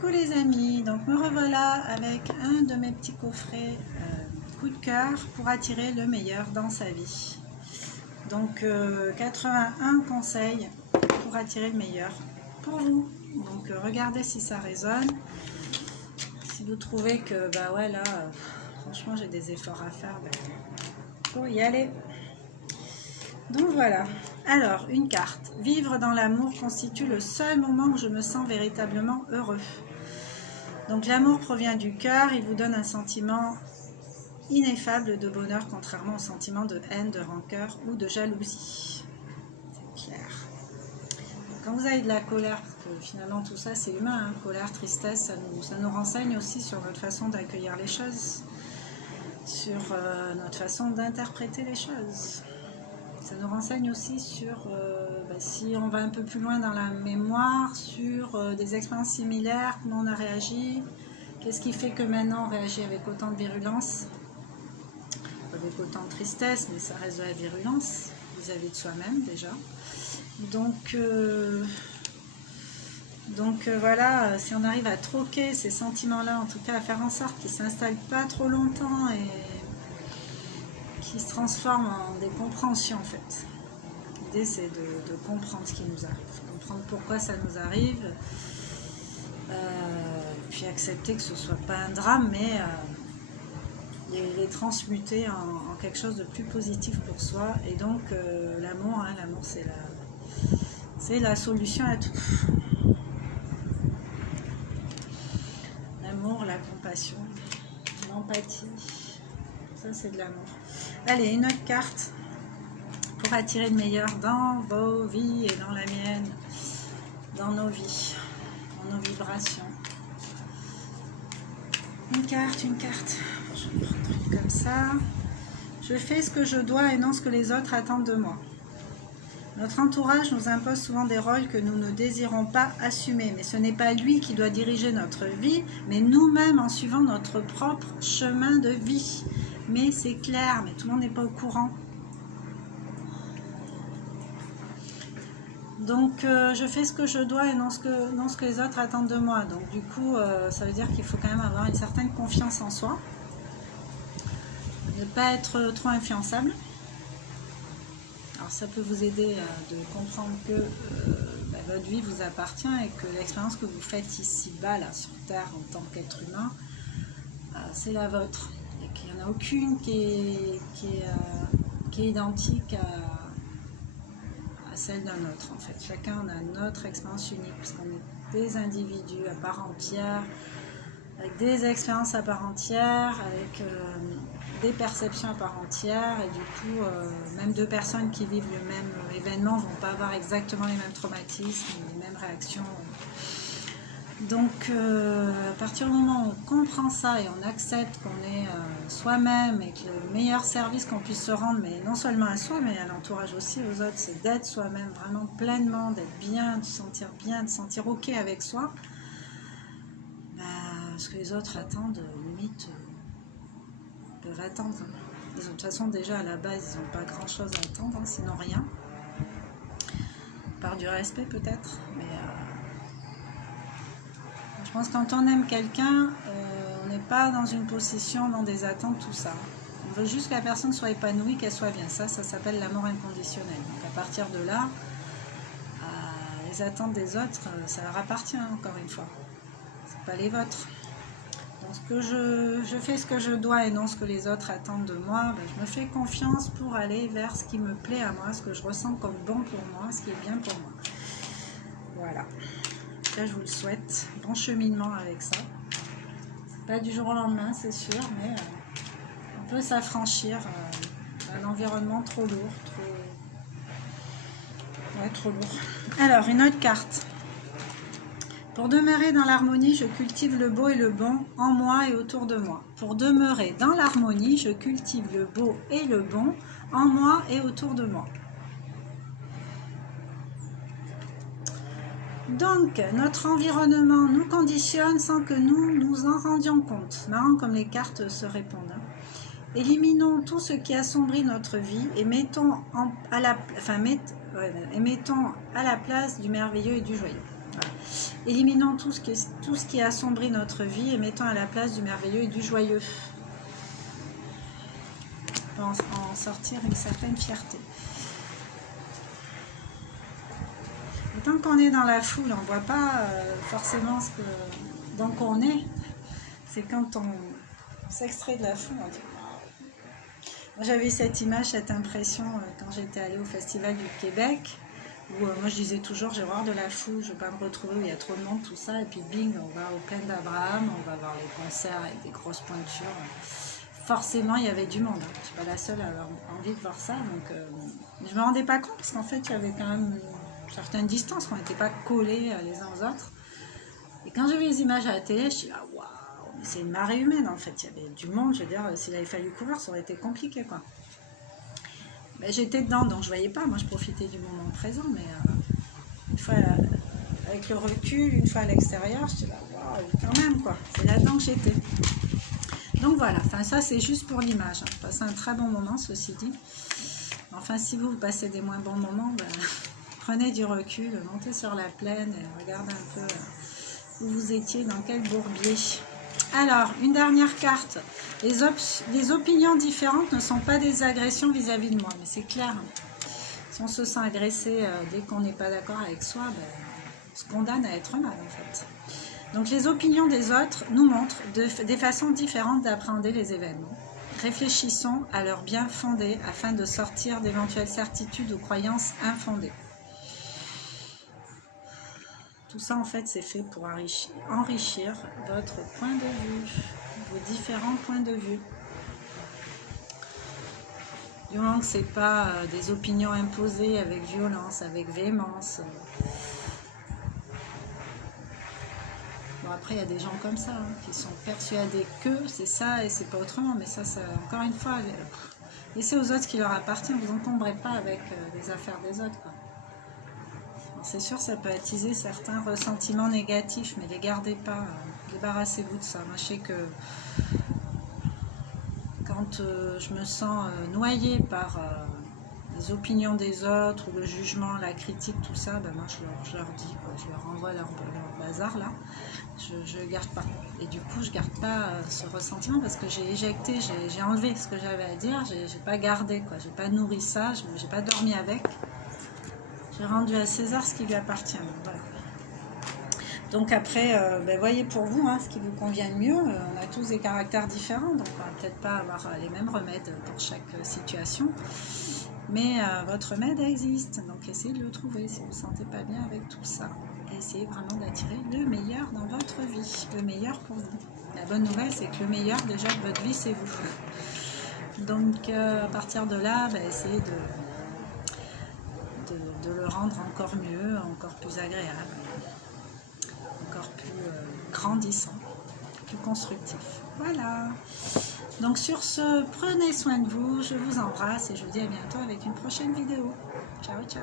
Coucou les amis, donc me revoilà avec un de mes petits coffrets coup de cœur pour attirer le meilleur dans sa vie. Donc 81 conseils pour attirer le meilleur pour vous. Donc regardez si ça résonne. Si vous trouvez que bah ouais là, franchement j'ai des efforts à faire, faut y aller. Donc voilà. Alors, une carte. Vivre dans l'amour constitue le seul moment où je me sens véritablement heureux. Donc l'amour provient du cœur, il vous donne un sentiment ineffable de bonheur, contrairement au sentiment de haine, de rancœur ou de jalousie. C'est clair. Quand vous avez de la colère, parce que finalement tout ça c'est humain, hein, colère, tristesse, ça nous renseigne aussi sur notre façon d'accueillir les choses, sur notre façon d'interpréter les choses. Ça nous renseigne aussi sur, si on va un peu plus loin dans la mémoire, sur des expériences similaires, comment on a réagi, qu'est-ce qui fait que maintenant on réagit avec autant de virulence, avec autant de tristesse, mais ça reste de la virulence vis-à-vis de soi-même déjà. Donc voilà, si on arrive à troquer ces sentiments-là, en tout cas à faire en sorte qu'ils ne s'installent pas trop longtemps et qui se transforme en des compréhensions en fait. L'idée c'est de comprendre ce qui nous arrive, comprendre pourquoi ça nous arrive, puis accepter que ce ne soit pas un drame, mais les transmuter en quelque chose de plus positif pour soi. Et donc l'amour, hein, l'amour c'est la solution à tout. L'amour, la compassion, l'empathie. Ça, c'est de l'amour. Allez, une autre carte pour attirer le meilleur dans vos vies et dans la mienne, dans nos vies, dans nos vibrations. Une carte. Je vais prendre une comme ça. Je fais ce que je dois et non ce que les autres attendent de moi. Notre entourage nous impose souvent des rôles que nous ne désirons pas assumer, mais ce n'est pas lui qui doit diriger notre vie, mais nous-mêmes en suivant notre propre chemin de vie. Mais c'est clair, mais tout le monde n'est pas au courant. Donc je fais ce que je dois et non ce que les autres attendent de moi. Donc du coup, ça veut dire qu'il faut quand même avoir une certaine confiance en soi. Ne pas être trop influençable. Alors ça peut vous aider de comprendre que votre vie vous appartient et que l'expérience que vous faites ici-bas, là, sur Terre, en tant qu'être humain, c'est la vôtre. Et qu'il n'y en a aucune qui est identique à celle d'un autre, en fait. Chacun a notre expérience unique, parce qu'on est des individus à part entière, avec des expériences à part entière, avec des perceptions à part entière, et du coup, même deux personnes qui vivent le même événement ne vont pas avoir exactement les mêmes traumatismes, les mêmes réactions. Donc, à partir du moment où on comprend ça et on accepte qu'on est soi-même et que le meilleur service qu'on puisse se rendre, mais non seulement à soi, mais à l'entourage aussi, aux autres, c'est d'être soi-même vraiment pleinement, d'être bien, de se sentir ok avec soi, ce que les autres attendent, limite, peuvent attendre. De toute façon, déjà à la base, ils n'ont pas grand-chose à attendre, hein, sinon rien. Par du respect peut-être, mais je pense que quand on aime quelqu'un, on n'est pas dans une possession, dans des attentes, tout ça. On veut juste que la personne soit épanouie, qu'elle soit bien. Ça s'appelle l'amour inconditionnel. Donc à partir de là, les attentes des autres, ça leur appartient encore une fois. C'est pas les vôtres. Donc je fais ce que je dois et non ce que les autres attendent de moi. Je me fais confiance pour aller vers ce qui me plaît à moi, ce que je ressens comme bon pour moi, ce qui est bien pour moi. Voilà. Là, je vous le souhaite, bon cheminement avec ça. C'est pas du jour au lendemain, c'est sûr, mais on peut s'affranchir d'un environnement trop lourd, trop lourd. Alors, une autre carte. Pour demeurer dans l'harmonie, je cultive le beau et le bon en moi et autour de moi. Pour demeurer dans l'harmonie, je cultive le beau et le bon en moi et autour de moi. Donc, notre environnement nous conditionne sans que nous nous en rendions compte. Marrant comme les cartes se répondent. Éliminons tout ce qui assombrit notre vie et mettons à la place du merveilleux et du joyeux. Voilà. Éliminons tout ce qui assombrit notre vie et mettons à la place du merveilleux et du joyeux. On peut en sortir une certaine fierté. Et tant qu'on est dans la foule, on ne voit pas forcément ce que... Donc on est, c'est quand on s'extrait de la foule, on dit... Moi j'avais cette image, cette impression quand j'étais allée au Festival du Québec, où moi je disais toujours j'ai horreur de la foule, je ne veux pas me retrouver où il y a trop de monde, tout ça, et puis bing, on va au Plaines d'Abraham, on va voir les concerts avec des grosses pointures. Forcément il y avait du monde, hein. Je ne suis pas la seule à avoir envie de voir ça, donc je ne me rendais pas compte, parce qu'en fait il y avait quand même une certaine distance, on n'était pas collés les uns aux autres. Et quand j'ai vu les images à la télé, je me suis dit, ah waouh, c'est une marée humaine en fait, il y avait du monde, je veux dire, s'il avait fallu courir, ça aurait été compliqué quoi. Ben, j'étais dedans, donc je voyais pas, moi je profitais du moment présent, mais une fois avec le recul, une fois à l'extérieur, je dis là, waouh, quand même quoi, c'est là-dedans que j'étais. Donc voilà, enfin ça c'est juste pour l'image, hein. Passez un très bon moment ceci dit. Enfin si vous passez des moins bons moments, ben, prenez du recul, montez sur la plaine et regardez un peu où vous étiez, dans quel bourbier. Alors, une dernière carte. Les opinions différentes ne sont pas des agressions vis-à-vis de moi, mais c'est clair. Si on se sent agressé dès qu'on n'est pas d'accord avec soi, ben, on se condamne à être mal en fait. Donc les opinions des autres nous montrent des façons différentes d'appréhender les événements. Réfléchissons à leur bien fondé afin de sortir d'éventuelles certitudes ou croyances infondées. Tout ça, en fait, c'est fait pour enrichir votre point de vue, vos différents points de vue. Du moment que ce n'est pas des opinions imposées avec violence, avec véhémence. Bon, après, il y a des gens comme ça, hein, qui sont persuadés que c'est ça et c'est pas autrement. Mais ça, encore une fois, laissez aux autres ce qui leur appartient. Vous n'encombrez pas avec les affaires des autres, quoi. C'est sûr, ça peut attiser certains ressentiments négatifs, mais ne les gardez pas, débarrassez-vous de ça. Moi, je sais que quand je me sens noyée par les opinions des autres, ou le jugement, la critique, tout ça, ben moi, je leur dis, quoi, je leur envoie leur bazar, là. Je garde pas. Et du coup, je garde pas ce ressentiment parce que j'ai éjecté, j'ai enlevé ce que j'avais à dire, j'ai pas gardé, quoi. J'ai pas nourri ça, j'ai pas dormi avec. J'ai rendu à César ce qui lui appartient. Voilà. Donc après, ben voyez pour vous hein, ce qui vous convient le mieux. On a tous des caractères différents, donc on va peut-être pas avoir les mêmes remèdes pour chaque situation. Mais votre remède existe, donc essayez de le trouver si vous ne vous sentez pas bien avec tout ça. Et essayez vraiment d'attirer le meilleur dans votre vie, le meilleur pour vous. La bonne nouvelle, c'est que le meilleur déjà de votre vie, c'est vous. Donc à partir de là, ben, essayez de le rendre encore mieux, encore plus agréable, encore plus grandissant, plus constructif. Voilà. Donc sur ce, prenez soin de vous, je vous embrasse et je vous dis à bientôt avec une prochaine vidéo. Ciao, ciao.